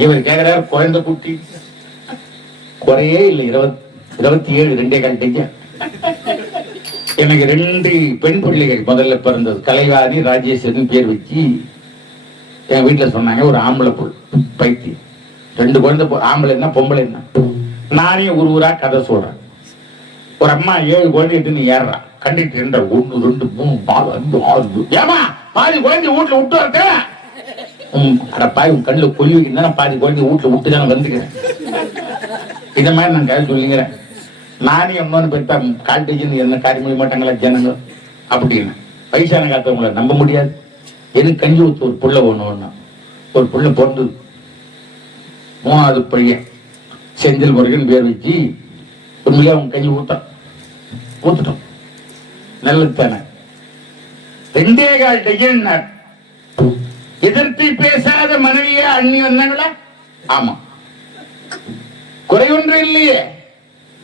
இவர் கேட்கிறாரு குழந்தை குட்டி. குறையே இல்லை, 27 2.25. எனக்கு 2 பெண் பிள்ளைகள் முதல்ல பிறந்தது. கலைவாணி ராஜேஸ்வரன் பேர் வச்சு என் வீட்டுல சொன்னாங்க. ஒரு ஆம்பளை பைத்தி, 2 குழந்தை, ஆம்பளை என்ன பொம்பளை என்ன. நானே ஒரு ஊரா கதை சொல்றேன். ஒரு அம்மா 7 குழந்தை ஏறுறான். கண்டிட்டு 1 2 3 4 5 6 ஏமா பாதி குழந்தை வீட்டுல விட்டு இருக்க. அட பாய் உன் கண்ணுல கொல்லி வைக்கிறேன், பாதி குழந்தை வீட்டுல விட்டு தானே வந்துக்கிறேன். இத மாதிரி நான் கதை சொல்லிக்கிறேன். நானே இன்னொன்னு பெற்றா கால்டேஜ் என்ன காரியம் முடிய மாட்டாங்களா ஜனங்க அப்படின்னு. வயசான காத்தவங்களை நம்ப முடியாது. எனக்கு கஞ்சி ஊத்து ஒரு புள்ள ஒண்ணு, ஒரு புள்ள பிறந்தது. 3வது பையன் செந்தில் முருகன் பேர் வச்சு உண்மையிலே அவங்க கஞ்சி ஊத்துட்டோம். நல்லது தானே. 2.25 டஜன் எதிர்த்து பேசாத மனைவியா அண்ணி வந்தாங்களா? ஆமா, குறை ஒன்று இல்லையே,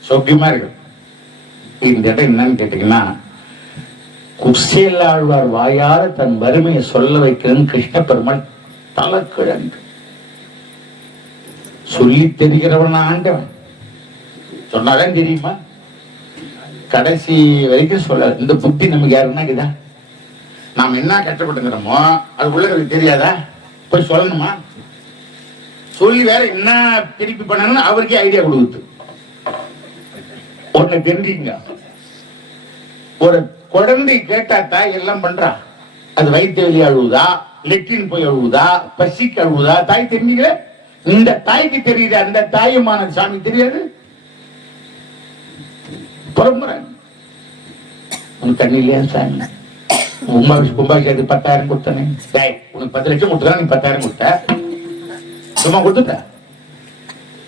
சௌக்கியமா இருக்கு. இந்த இடம் என்னன்னு கேட்டீங்கன்னா, குசேல ஆழ்வார் வாயார தன் வறுமையை சொல்ல வைக்கிறேன்னு கிருஷ்ண பெருமாள் தலைக்கிழங்கு சொல்லி தெரிகிறவன் ஆண்டவன் சொன்னாதான் தெரியுமா? கடைசி வரைக்கும் சொல்ல. இந்த புத்தி நமக்கு யாருன்னா இதா, நாம் என்ன கஷ்டப்பட்டுங்கிறோமோ அது உள்ளவங்களுக்கு தெரியாதா? போய் சொல்லணுமா? சொல்லி வேற என்ன திருப்பி பண்ணணும்னு அவருக்கே ஐடியா கொடுக்குது. ஒண்ணு தெரிஞ்சுங்க, ஒரு குழந்தை கேட்டா தாய் எல்லாம் பண்றா. அது வயிற்று வெளியே அழுவுதா, லெட்டின் போய் அழுவுதா, பசிக்கு அழுவுதா, தாய் தெரிஞ்சுக்கல. இந்த தாய்க்கு தெரியுது, அந்த தாயுமான சாமி தெரியாது. பரம்பரை உனக்கு தண்ணி இல்லையா சாமி? கும்பாபிஷேகத்துக்கு 10,000 கொடுத்தானே, உனக்கு 10 லட்சம் கொடுத்தா, நீ 10,000 கொடுத்த, சும்மா கொடுத்துட்ட.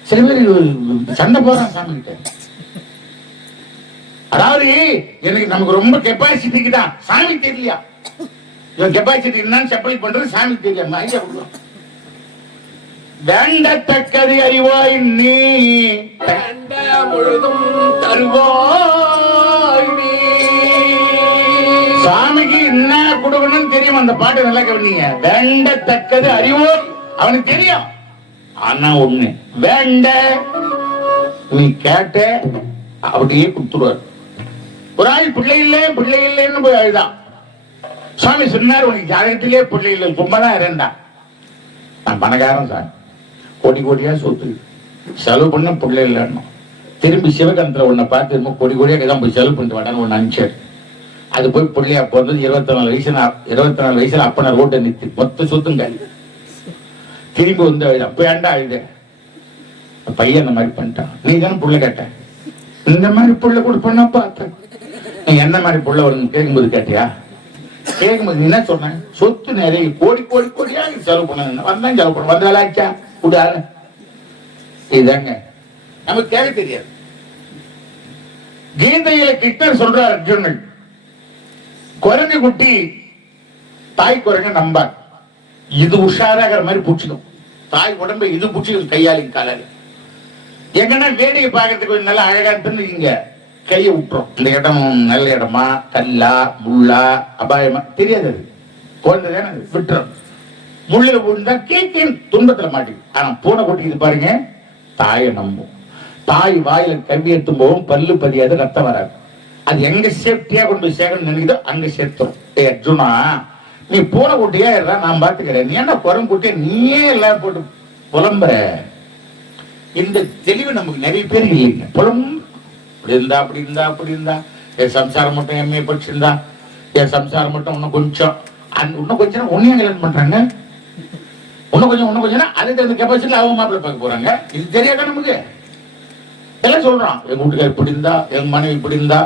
சில பேர் சண்டை போறான் சாமி கிட்ட. அதாவது எனக்கு நமக்கு ரொம்ப கெப்பாசிட்டிக்கு தான், சாமி தெரியலையா? இவன் கெப்பாசிட்டி என்னன்னு சப்ளை பண்றது சாமி தெரியாம ஐடியா கொடுக்கலாம். வேண்டத்தக்கது அறிவாய் நீ முழுதும் தருவாய் நீ. சாமிக்கு என்ன கொடுக்கணும்னு தெரியும். அந்த பாட்டு நல்லா கவனிங்க. வேண்டத்தக்கது அறிவோம் அவனுக்கு தெரியும். ஆனா ஒண்ணு வேண்ட நீ கேட்ட அப்படியே கொடுத்துருவார். ஒரு ஆள் பிள்ளை இல்லைன்னு போய் அழுதான். சுவாமி சொன்னார், உனக்கு ஜாதகத்திலே பிள்ளை இல்லை, சும்மாதான் இருந்தான். நான் பணக்காரன் சார், கோடி கோடியா சொத்து செலவு பண்ண பிள்ளை இல்லைன்னு. திரும்பி சிவகந்தத்துல உன்னை பார்த்து கோடி கோடியாக தான் போய் செலவு பண்ணிட்டு வாடான்னு ஒன்று அனுப்பிச்சாரு. அது போய் பிள்ளையா பிறந்தது 24 வயசுல அப்பனை ரோட்டை நிறுத்தி மொத்த சொத்தும் காலி. திரும்பி வந்து அழுத. அப்ப ஏண்டா அழுத? பையன் அந்த மாதிரி பண்ணிட்டான். நீ தானே புள்ள கேட்ட, இந்த மாதிரி புள்ள கொடுப்பா பார்த்தேன். நீ என்ன மாதிரி புள்ள வரும்னு கேட்கும்போது கேட்டியா? கேட்கும்போது நீ என்ன சொன்ன? சொத்து நிறைய கோடி கோடி கோடியா செலவு பண்ண வந்தான், செலவு பண்ண வந்தாலும் ஆச்சா கூடாது. இதுதாங்க நமக்கு கேட்க தெரியாது. கீதையில கிருஷ்ணர் சொல்றார், அர்ஜுனன் குரங்கு குட்டி தாய் குரங்க நம்பார். இது உஷாராகிற மாதிரி பூச்சிக்கும். தாய் உடம்பு இது பூச்சிக்கும், கையாலையும் காலாலையும். எங்கன்னா வேடிக்கை பார்க்கறதுக்கு நல்லா அழகா இங்க கையை விட்டுரும். இந்த இடம் நல்ல இடமா கல்லா முள்ளா அபாயமா தெரியாது. அது குழந்தை தானே, விட்டுரும். முள்ளில விழுந்தா கேட்க துன்பத்துல மாட்டிக்கும். ஆனா பூனை குட்டி இது பாருங்க, தாயை நம்பும். தாய் வாயில கவி எடுத்தும் போகும், பல்லு பதியாது, ரத்தம் வராது. அது எங்க சேஃப்டியா கொண்டு போய் சேர்க்கணும்னு நினைக்குதோ அங்க சேர்த்துரும். அர்ஜுனா, நீ பூனை குட்டியா இருந்தா நான் பாத்துக்கிறேன். நீ என்ன குரங்கு குட்டியா நீயே எல்லாம் போட்டு புலம்புற? இந்த தெளிவு நமக்கு நிறைய பேர் இல்லைங்க. அப்படி இருந்தா என் சம்சாரம் மட்டும் எம்ஏ படிச்சிருந்தா, என் சம்சாரம் மட்டும் இன்னும் கொஞ்சம் உன்னையும் கல்யாணம் பண்றாங்க. இன்னும் கொஞ்சம் அதுக்கு அந்த கெப்பாசிட்டி அவங்க மாப்பிள்ளை பார்க்க போறாங்க. இது தெரியாத நமக்கு எல்லாம் சொல்றான். எங்க வீட்டுக்கார் இப்படி இருந்தா, எங்க மனைவி இப்படி இருந்தா,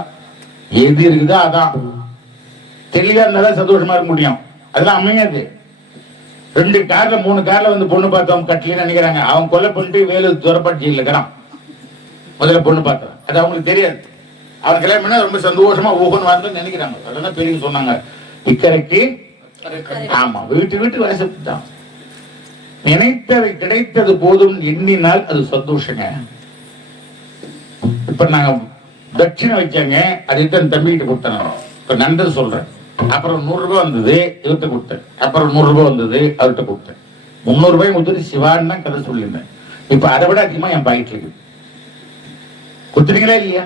எது இருக்குதோ அதான். தெளிவா இருந்தாதான் சந்தோஷமா இருக்க முடியும். அதெல்லாம் அமையாது. 2 கார்ல 3 கார்ல வந்து பொண்ணு பார்த்தவங்க கட்டலன்னு நினைக்கிறாங்க. அவங்க கொலை பண்ணிட்டு வேலூர் துறப்பாட்சியில் இருக்கிறான். முதல்ல பொண்ணு பார்த்தவன் அது அவங்களுக்கு தெரியாது. அவன் கல்யாணம் பண்ணா ரொம்ப சந்தோஷமா ஊகன்னு வந்து நினைக்கிறாங்க. அதெல்லாம் பெரிய சொன்னாங்க. இக்கரைக்கு ஆமா, வீட்டு வயசுதான். நினைத்தது கிடைத்தது போதும் எண்ணினால் அது சந்தோஷங்க. இப்ப நாங்க தட்சிணை வச்சாங்க, அதுதான் தம்பிகிட்ட கொடுத்தேன். இப்ப நன்றி சொல்றேன். அப்புறம் 100 ரூபாய் வந்தது, இவர்கிட்ட கொடுத்தேன். அப்புறம் 100 ரூபாய் வந்தது, அவர்கிட்ட கொடுத்தேன். 300 ரூபாய் கொடுத்துட்டு சிவான்னு தான் கதை சொல்லியிருந்தேன். இப்ப அதை விட அதிகமா என் பாக்கெட்ல இருக்கு. கொடுத்துட்டீங்களா இல்லையா?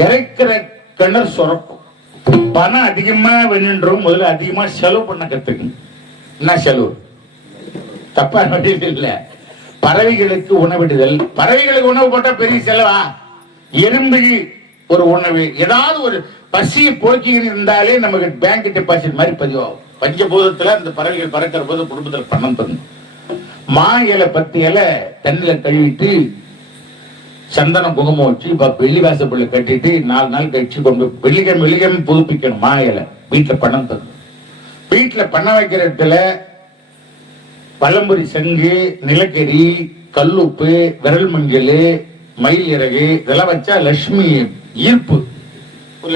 இறைக்கிற கிணறு சுரக்கும். பணம் அதிகமா வேணுன்றோம், முதல்ல அதிகமா செலவு பண்ண கத்துக்கணும். என்ன செலவு? தப்பா வழியில் இல்ல. பறவைகளுக்கு உணவிடுதல். பறவைகளுக்கு உணவு போட்டா பெரிய செலவா? எறும்புக்கு ஒரு உணவு, ஏதாவது ஒரு பசியை போக்கின்னு இருந்தாலே நமக்கு பேங்க் டெபாசிட் மாதிரி பதிவாகும். பஞ்சபூதத்துல அந்த பறவைகள் பறக்கிற போது குடும்பத்தில் பணம் தரணும். மா இலை 10 இலை தண்ணில கழுவிட்டு சந்தனம் குங்குமம் வச்சு வெள்ளி வாசப்பள்ளி கட்டிட்டு 4 நாள் கழிச்சு கொண்டு வெள்ளிக்கிழமை புதுப்பிக்கணும். மா இலை வீட்டுல பணம் தரணும். வீட்டுல பண்ண வைக்கிற இடத்துல பழம்புரி சங்கு, நிலக்கரி, கல்லுப்பு, விரல் மஞ்சள், மயில் இறகு இதெல்லாம் வச்சா லட்சுமி ஈர்ப்பு,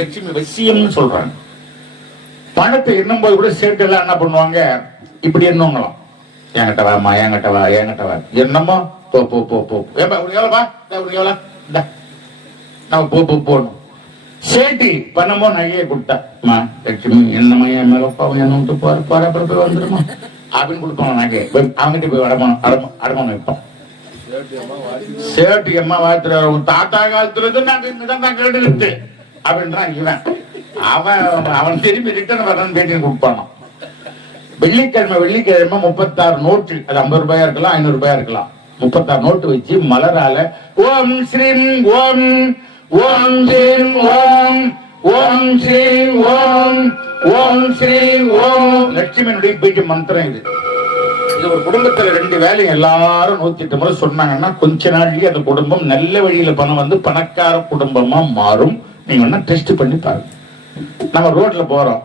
லட்சுமி வசியம்னு சொல்றாங்க. பணத்தை எண்ணும் போது கூட சேர்க்கெல்லாம் என்ன பண்ணுவாங்க, இப்படி எண்ணுவாங்களாம். என்கிட்ட வாமா, என்கிட்ட வா, என்னமோ போ போ போ போ எவ்வளோப்பா எவ்வளோ நம்ம போ போடணும். சேட்டி பண்ணமோ நகையை கொடுத்தா லட்சுமி என்னம்மா என் மேலப்பா என்ன விட்டு போற அப்புறம் போய் வந்துடுமா அப்படின்னு கொடுப்பாங்க. நகை அவங்ககிட்ட போய் அடமானம் வைப்போம். சேட்டு அம்மா வாழ்த்துற தாத்தா காலத்துல இருந்து நான் கேட்டு அப்படின்றான் இவன். அவன் திரும்பி ரிட்டர்ன் வரணும்னு பேட்டி கொடுப்பானோ. வெள்ளிக்கிழமை 36 நோட்டு, அது 50 ரூபாயா இருக்கலாம், 500 ரூபாயா இருக்கலாம். 36 நோட்டு வச்சு மலரால ஓம் ஸ்ரீம் ஓம் ஓம் ஸ்ரீம் ஓம் ஓம் ஸ்ரீம் ஓம் ஓம் ஸ்ரீம் ஓம் லட்சுமியினுடைய பீஜ மந்திரம் இது. இது ஒரு குடும்பத்துல 2 வேலையும் எல்லாரும் 108 முறை சொன்னாங்கன்னா கொஞ்ச நாள்லயே அந்த குடும்பம் நல்ல வழியில பணம் வந்து பணக்கார குடும்பமா மாறும். நீங்க வேணா டெஸ்ட் பண்ணி பாருங்க. நம்ம ரோட்ல போறோம்,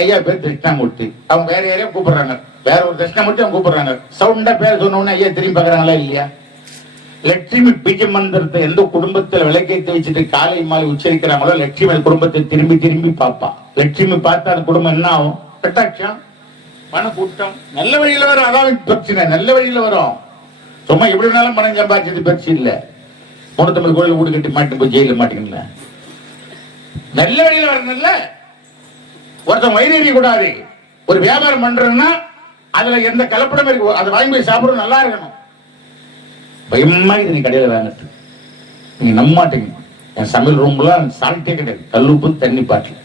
ஐயா பேர் தட்சிணாமூர்த்தி, அவங்க வேற யாரையா கூப்பிடுறாங்க, வேற ஒரு தட்சிணாமூர்த்தி அவங்க கூப்பிடுறாங்க. சவுண்டா பேர் சொன்ன உடனே ஐயா திரும்பி பாக்குறாங்களா இல்லையா? லட்சுமி பீஜ மந்திரத்தை எந்த குடும்பத்துல விளக்கேற்றி வச்சுட்டு காலை மாலை உச்சரிக்கிறாங்களோ லட்சுமி குடும்பத்தை திரும்பி திரும்பி பார்ப்பா. லட்சுமி பார்த்தா அந்த குடும்பம் என்ன ஆகும்? கட்டாட்சம், பண கூட்டம், நல்ல வழியில வரும். அதான் பிரச்சனை, நல்ல வழியில வரும். சும்மா எப்படி வேணாலும் பணம் சம்பாதிச்சது பெருசு இல்ல. 350 கோயில் வீடு கட்டி மாட்டு போய் ஜெயில மாட்டீங்கல்ல. நல்ல வழியில வரணும்ல. ஒருத்தன் வயிறு கூடாது. ஒரு வியாபாரம் பண்றேன்னா அதுல எந்த கலப்படம் இருக்கு, அதை வாங்கி போய் சாப்பிட நல்லா இருக்கணும். பயமா இது நீ கடையில வாங்கிட்டு நீங்க நம்ப மாட்டீங்க. என் சமையல் ரூம்ல சால்ட்டே கிடையாது, கல்லுப்பு தண்ணி பாட்டில்,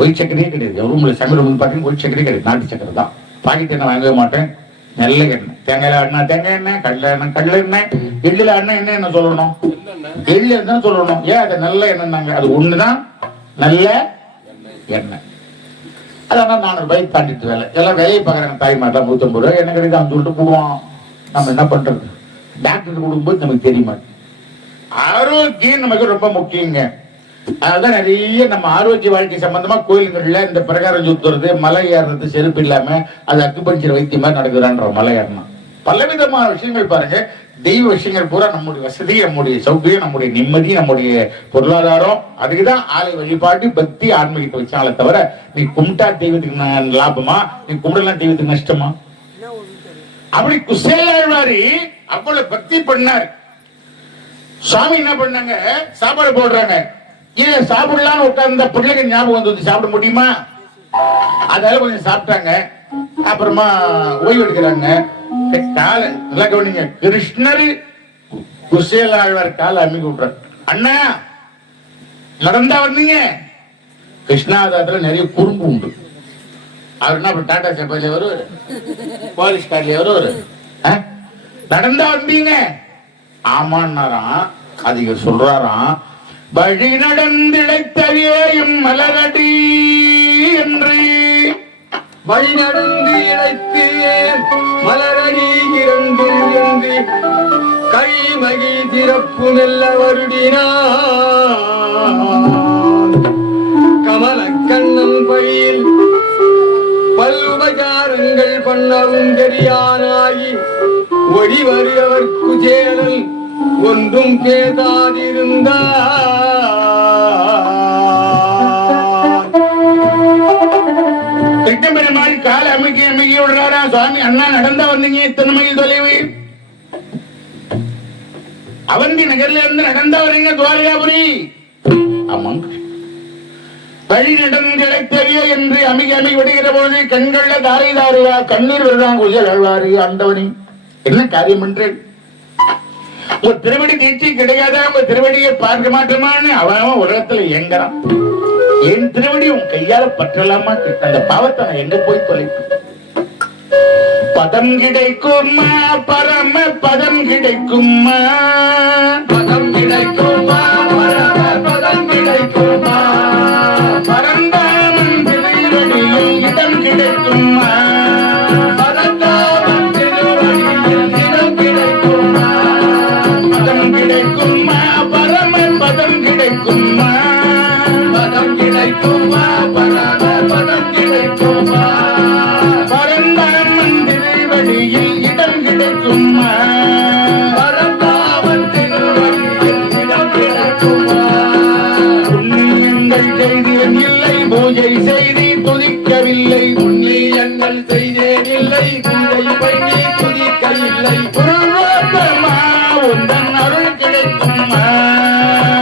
ஒயிட் சக்கரையே கிடையாது. என் ரூம்ல சமையல் ரூம் பாத்தீங்கன்னா ஒயிட் சக்கரையே கிடையாது, நாட்டு சக்கரை தான். பாக்கெட் எண்ணெய் வாங்கவே மாட்டேன். நல்ல எண்ணெய், தேங்காயில ஆடினா தேங்காய் எண்ணெய், கடலை எண்ணெய் கடலை எண்ணெய், எள்ளுல ஆடினா என்ன சொல்லணும், எள்ளு தான் சொல்லணும். ஏன் அது நல்ல எண்ணெய், அது ஒண்ணுதான் நல்ல எண்ணெய். அதான் 400 ரூபாய்க்கு தாண்டிட்டு வேலை. எல்லாம் வேலையை பார்க்குறாங்க. தாய் மாட்டா 150 ரூபாய் என்ன கிடைக்கும் சொல்லிட்டு போடுவான். நம்ம என்ன பண்றது, டாக்டர் கொடுக்கும்போது நமக்கு தெரிய மாட்டேங்குது. ஆரோக்கியம் நமக்கு ரொம்ப முக்கியங்க. அதுதான் நிறைய நம்ம ஆரோக்கிய வாழ்க்கை சம்பந்தமா கோயில்கள்ல இந்த பிரகாரம் சுத்துறது, மலை ஏறுறது, செருப்பு இல்லாம அது அக்குபஞ்சர் வைத்தியம் மாதிரி நடக்குதான்ற மலை ஏறணும். பலவிதமான விஷயங்கள் பாருங்க. தெய்வ விஷயங்கள் பூரா நம்முடைய வசதி, நம்முடைய சௌகரியம், நம்முடைய நிம்மதி, நம்முடைய பொருளாதாரம், அதுக்குதான் ஆலை வழிபாட்டு பக்தி ஆன்மீகத்தை வச்சாலே தவிர நீ கும்பிட்டா தெய்வத்துக்கு லாபமா, நீ கும்பிடலாம் தெய்வத்துக்கு நஷ்டமா? அப்படி குசேலாழ்வாரி அவ்வளவு பக்தி பண்ணார். சுவாமி என்ன பண்ணாங்க, சாப்பாடு போடுறாங்க, கீழே சாப்பிடலான்னு உட்கார்ந்த பிள்ளைங்க ஞாபகம் வந்து சாப்பிட முடியுமா? அதனால கொஞ்சம் சாப்பிட்டாங்க. அப்புறமா ஓய்வு எடுக்கிறாங்க. கால நல்லா கவனிங்க, கிருஷ்ணர் குசேலாழ்வார் கால அம்மி விட்டுறார். அண்ணா நடந்தா வந்தீங்க. கிருஷ்ணாவதாரத்துல நிறைய குறும்பு உண்டு. அவர் என்ன டாடா சப்பாத்தில வருவாரு, போலீஸ் கார்லயே வருவாரு. நடந்தா வந்தீங்க. ஆமான்னாராம். அது இங்க சொல்றாராம், வழி நடந்திழைத்தவியேயும் மலரடி என்று. வழி நடந்து இழைத்து மலரடி இறந்தும் என்று கைமகி திறப்பு நெல்ல வருடினார். கமல கண்ணம் பழியில் பல்லுபகாரங்கள் பண்ணவும் தெரியானாகி ஒடி வருவர் குஜேலல் ஒன்றும் பேதாதிருந்தார். மாதிரி கால அமைக்கி அமைக்கி விடுறாரா சுவாமி. அண்ணா நடந்தா வந்தீங்க இத்தனை மைல் தொலைவு. அவந்தி நகர்ல இருந்து நடந்தா வரீங்க துவாரகாபுரி. ஆமாங்க. வழி நடந்து இழைத்தறிய என்று அமைகி அமைகி விடுகிற பொழுது கண்கள்ல தாரை தாரையா கண்ணீர் வருதான். குஜேலாழ்வாரி ஆண்டவனி என்ன காரியம் என்று உங்க திருவடி தீட்சி கிடையாதா, உங்க திருவடியை பார்க்க மாட்டோமான்னு அவன் உலகத்துல இயங்குறான். என் திருவடி உன் கையால பற்றலாமா? அந்த பாவத்தை நான் எங்க போய் தொலைப்பேன்? பதம் கிடைக்குமா பரம பதம் கிடைக்குமா, பதம் கிடைக்குமா பதம் கிடைக்குமா, பரந்தாமன் திருவடியில் இடம் கிடைக்குமா, பரந்தாமன் திருவடியில் இடம் கிடைக்குமா, பதம் கிடைக்குமா பரம பதம் கிடைக்குமா, பதம் கிடைக்குமா பரம பதம் கிடைக்குமா, பரந்தாமன் திருவடியில் இடம் கிடைக்குமா, பரந்தாமன் திருவடியில் இடம் கிடைக்குமா. புண்ணியங்கள் செய்தேன் இல்லை பூஜை செய்து துதிக்கவில்லை, புண்ணியங்கள் செய்தேன் இல்லை பூஜை பண்ணி துதிக்கவில்லை, புருஷோத்தமா உந்தன் அருள் கிடைக்குமா,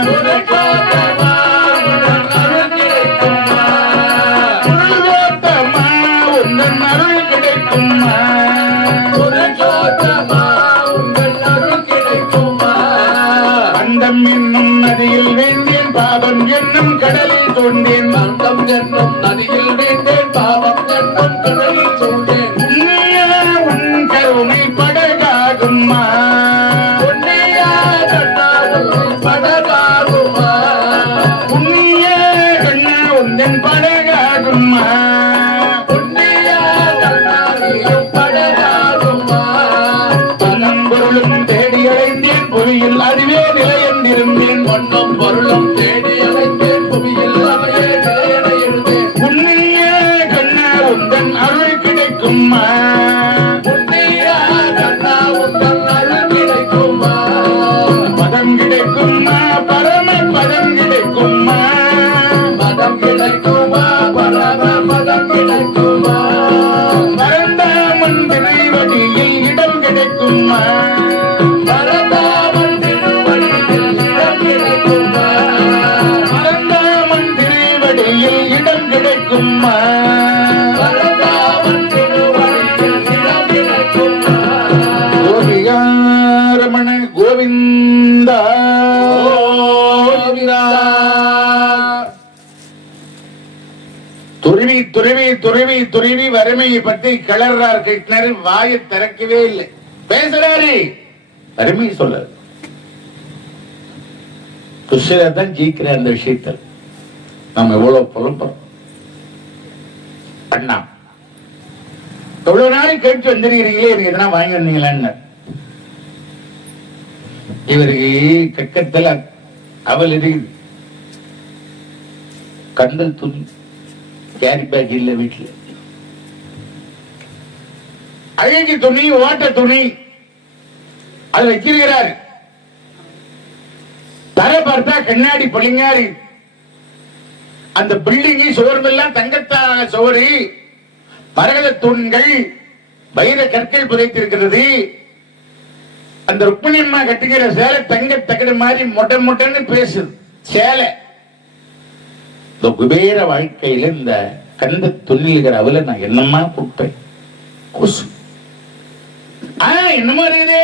புருஷோத்தமா உந்தன் அருள் கிடைக்குமா, புருஷோத்தமா உந்தன் அருள் கிடைக்குமா, புருஷோத்தமா உந்தன் அருள் கிடைக்குமா. அந்தம் என்னும் நதியில் வேண்டேன் பாவம் என்னும் கடலில் தோன்றேன், அந்தம் என்னும் நதியில் வேண்டேன் பாவம் என்னும் கடலில் சூழ்ந்தேன், புண்ணிய உன் கருணை படகாகுமா, புண்ணிய கண்ணாடும் படகாகுமா, புண்ணிய கண்ணா உந்தன் படகாகுமா, புண்ணிய கண்ணாடியும் படகாகுமா. பணம் பொருளும் தேடி அடைந்தேன் புவியில் அதுவே நிலை என்றிருந்தேன், பொன்னும் பொருளும் தேடி அழைத்தேன் புவியில் அவையே நிலையென இருந்தேன், புண்ணிய கண்ணா உந்தன் அருள் கிடைக்குமா, புண்ணிய கண்ணா உந்தன் அருள் கிடைக்குமா, பதம் கிடைக்குமா பரம பதம் கிடைக்குமா, பதம் கிடைக்குமா பரம பதம் கிடைக்குமா, பரந்தாமன் திருவடியில் இடம் கிடைக்குமா, துருவி வறுமையை பற்றி கிளறார் கிருஷ்ணர். வாயை திறக்கவே இல்லை. பேசுறாரு, வறுமையை சொல்ல குஷிதான் ஜெயிக்கிற அந்த விஷயத்தில் நம்ம எவ்வளவு புலம்புறோம். அண்ணா எவ்வளவு நாளைக்கு கேட்டு வந்துருக்கிறீங்களே, எனக்கு எதனா வாங்கி வந்தீங்களான்னு. இவருக்கு கக்கத்தில் அவள் இருக்குது. கண்டல் துணி, கேரி பேக் இல்ல வீட்டுல, அழகி துணி, ஓட்ட துணி அது வச்சிருக்கிறார். தர பார்த்தா கண்ணாடி பளிங்காரி. அந்த பில்டிங்கை சுவர்மெல்லாம் தங்கத்தான சுவரு, மரகத தூண்கள், வைர கற்கள் புதைத்திருக்கிறது. அந்த ருக்மிணி அம்மா கட்டுகிற சேலை தங்க தகடு மாதிரி மொட்டை மொட்டைன்னு பேசுது சேலை. இந்த குபேர வாழ்க்கையில இந்த கந்த துணிகிற அவளை நான் என்னமா கொடுப்பேன். கொசு என்னமா இருக்குது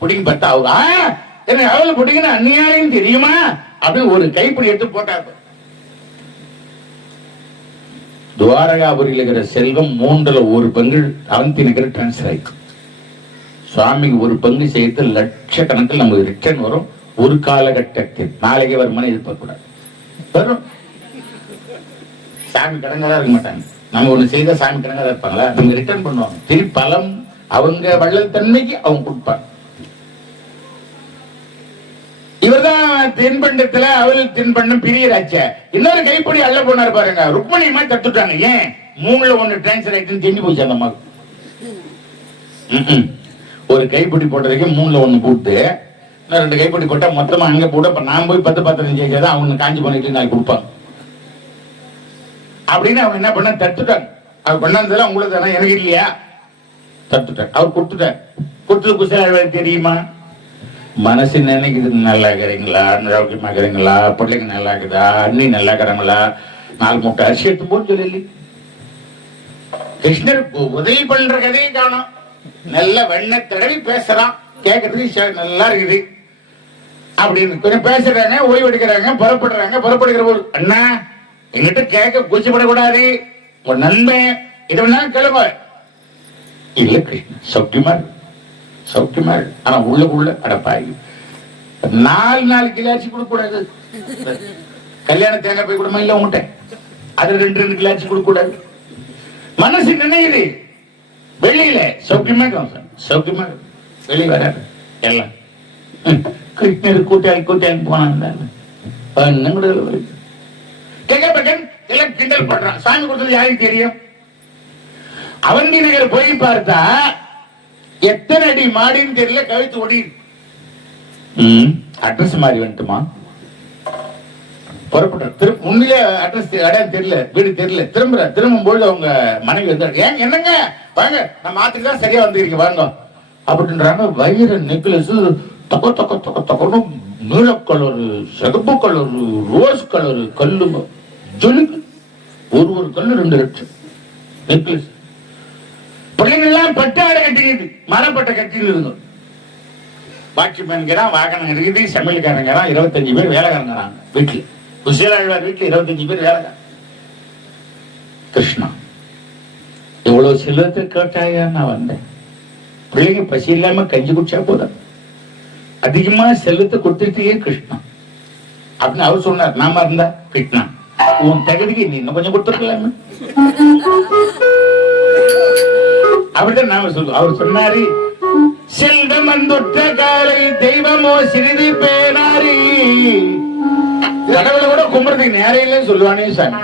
பிடிங்க பார்த்தா அவங்க எனக்கு அவளை பிடிக்கிற அந்நியாயம் தெரியுமா அப்படின்னு ஒரு கைப்பிடி எடுத்து போட்டாங்க. துவாரகாபுரியில் இருக்கிற செல்வம் 1/3 அவந்தி நகர் டிரான்ஸ்பர் ஆயிடும். சுவாமிக்கு ஒரு பங்கு சேர்த்து லட்சக்கணக்கில் நமக்கு ரிட்டர்ன் வரும். ஒரு காலகட்டத்தில் நாளைக்கு வருமானம் எதிர்பார்க்க கூடாது. வரும். சாமி கடங்கதான் இருக்க மாட்டாங்க. நம்ம ஒண்ணு செய்த சாமி கடங்கதான் இருப்பாங்களா, அவங்க ரிட்டர்ன் பண்ணுவாங்க. திருப்பி பலம் அவங்க வள்ளல் தன்மைக்கு அவங்க கொடுப்பாங்க. இவர்தான் தென்பண்டத்துல அவள் தென்பண்டம் பிரியராச்ச. இன்னொரு கைப்படி அள்ள போனாரு பாருங்க, ருக்மணியமா தட்டுட்டாங்க. ஏன் 3/1 டிரான்ஸ்பர் ஆயிட்டு தெரிஞ்சு போச்சு அந்த மகள். ஒரு கைப்பிடி போட்டதுக்கு 3/1 போட்டு 2 கைப்பிடி போட்டா மொத்தமா அங்க போட. இப்ப நான் போய் 10-15 ஜெயிச்சாதான் அவங்க காஞ்சி பண்ணிட்டு நாளைக்கு கொடுப்பாங்க அப்படின்னு அவங்க என்ன பண்ண தட்டுட்டாங்க. அவர் பண்ணாததெல்லாம் உங்களுக்கு தானே, எனக்கு இல்லையா? தட்டுட்டாங்க. அவர் கொடுத்துட்டார். கொடுத்தது குசல தெரியுமா? மனசு நினைக்குது, நல்லா இருக்கிறீங்களா, ஆரோக்கியமா இருக்கிறீங்களா, பிள்ளைங்க நல்லா இருக்குதா, அண்ணி நல்லா இருக்கிறாங்களா, 4 மூட்டை அரிசி எடுத்து போன்னு சொல்லி கிருஷ்ணர் உதவி பண்ற கதையை காணும். நல்ல வெண்ண தடவி பேசுறான், கேட்கறதுக்கு நல்லா இருக்குது அப்படின்னு கொஞ்சம் பேசுறாங்க, ஓய்வு எடுக்கிறாங்க, புறப்படுறாங்க. புறப்படுகிற போது அண்ணா எங்கிட்ட கேட்க கூச்சப்படக்கூடாது, ஒரு நண்பன் இதை வேணாலும் கிளம்ப இல்ல கிருஷ்ணன் சௌக்கியமா சௌக்கியமா. ஆனா உள்ளுக்குள்ள அடப்பாய் 4 கிலோ அரிசி கொடுக்க கூடாது. கல்யாண தேங்காய் போய் கொடுமா இல்ல உங்கள்கிட்ட, அது 2 கிலோ அரிசி கொடுக்க கூடாது. மனசு நினையுது வெளியில சௌக்கியமா சௌக்கியமா, வெளியே வராது எல்லாம். கிருஷ்ணர் கூட்டாளி போனாங்க. எல்லாம் கிண்டல் பண்றான். சாமி கொடுத்தது யாருக்கு தெரியும்? அவந்தி நகர் போய் பார்த்தா எத்தனை அடி மாடின்னு தெரியல, கழுத்து ஓடி. அட்ரஸ் மாறி வந்துட்டுமா, புறப்பட்ட உண்மையிலே அட்ரஸ் இடம் தெரியல, வீடு தெரியல. திரும்பும்போது அவங்க மனைவி வந்து ஏன் என்னங்க வாங்க, நம்ம ஆத்துக்கு தான் சரியா வந்துருக்கீங்க வாங்க அப்படின்றாங்க. வைர நெக்லஸ் தொக்க தொக்க தொக்க தொக்கணும், நீல கலரு, சிகப்பு கலரு, ரோஸ் கலரு கல்லுங்க ஜொலிக்கு. ஒரு கல்லு 2 லட்சம் நெக்லஸ். பிள்ளைங்கள்லாம் பட்டாடை கட்டிக்கிது, மரப்பட்டை கட்டின்னு இருந்தோம். வாட்ச்மேன்கிறான், வாகனம் இருக்குது, சமையல்காரங்கிறான், 25 பேர் வேலைக்காரங்கிறாங்க வீட்டுல. குசேலாழ்வார் வீட்டுல 25 பேர் வேலைக்காரன். கிருஷ்ணா எவ்வளவு செல்வத்தை கேட்டாயா நான் வந்தேன். பிள்ளைங்க பசி இல்லாம கஞ்சி குடிச்சா போதும், அதிகமா செல்வத்தை கொடுத்துட்டே கிருஷ்ணா அப்படின்னு அவர் சொன்னார். நாம இருந்தா கிருஷ்ணா உன் தகுதிக்கு நீ இன்னும் கொஞ்சம் கொடுத்துருக்கலாமே அப்படிதான் நாம சொல்லுவோம். அவர் சொன்னாரு, செல்வம் வந்துட்ட காலை தெய்வமோ சிறிது பேனாரி. கடவுளை கூட கும்பிடுறதுக்கு நேரம் இல்லைன்னு சொல்லுவானே சாமி.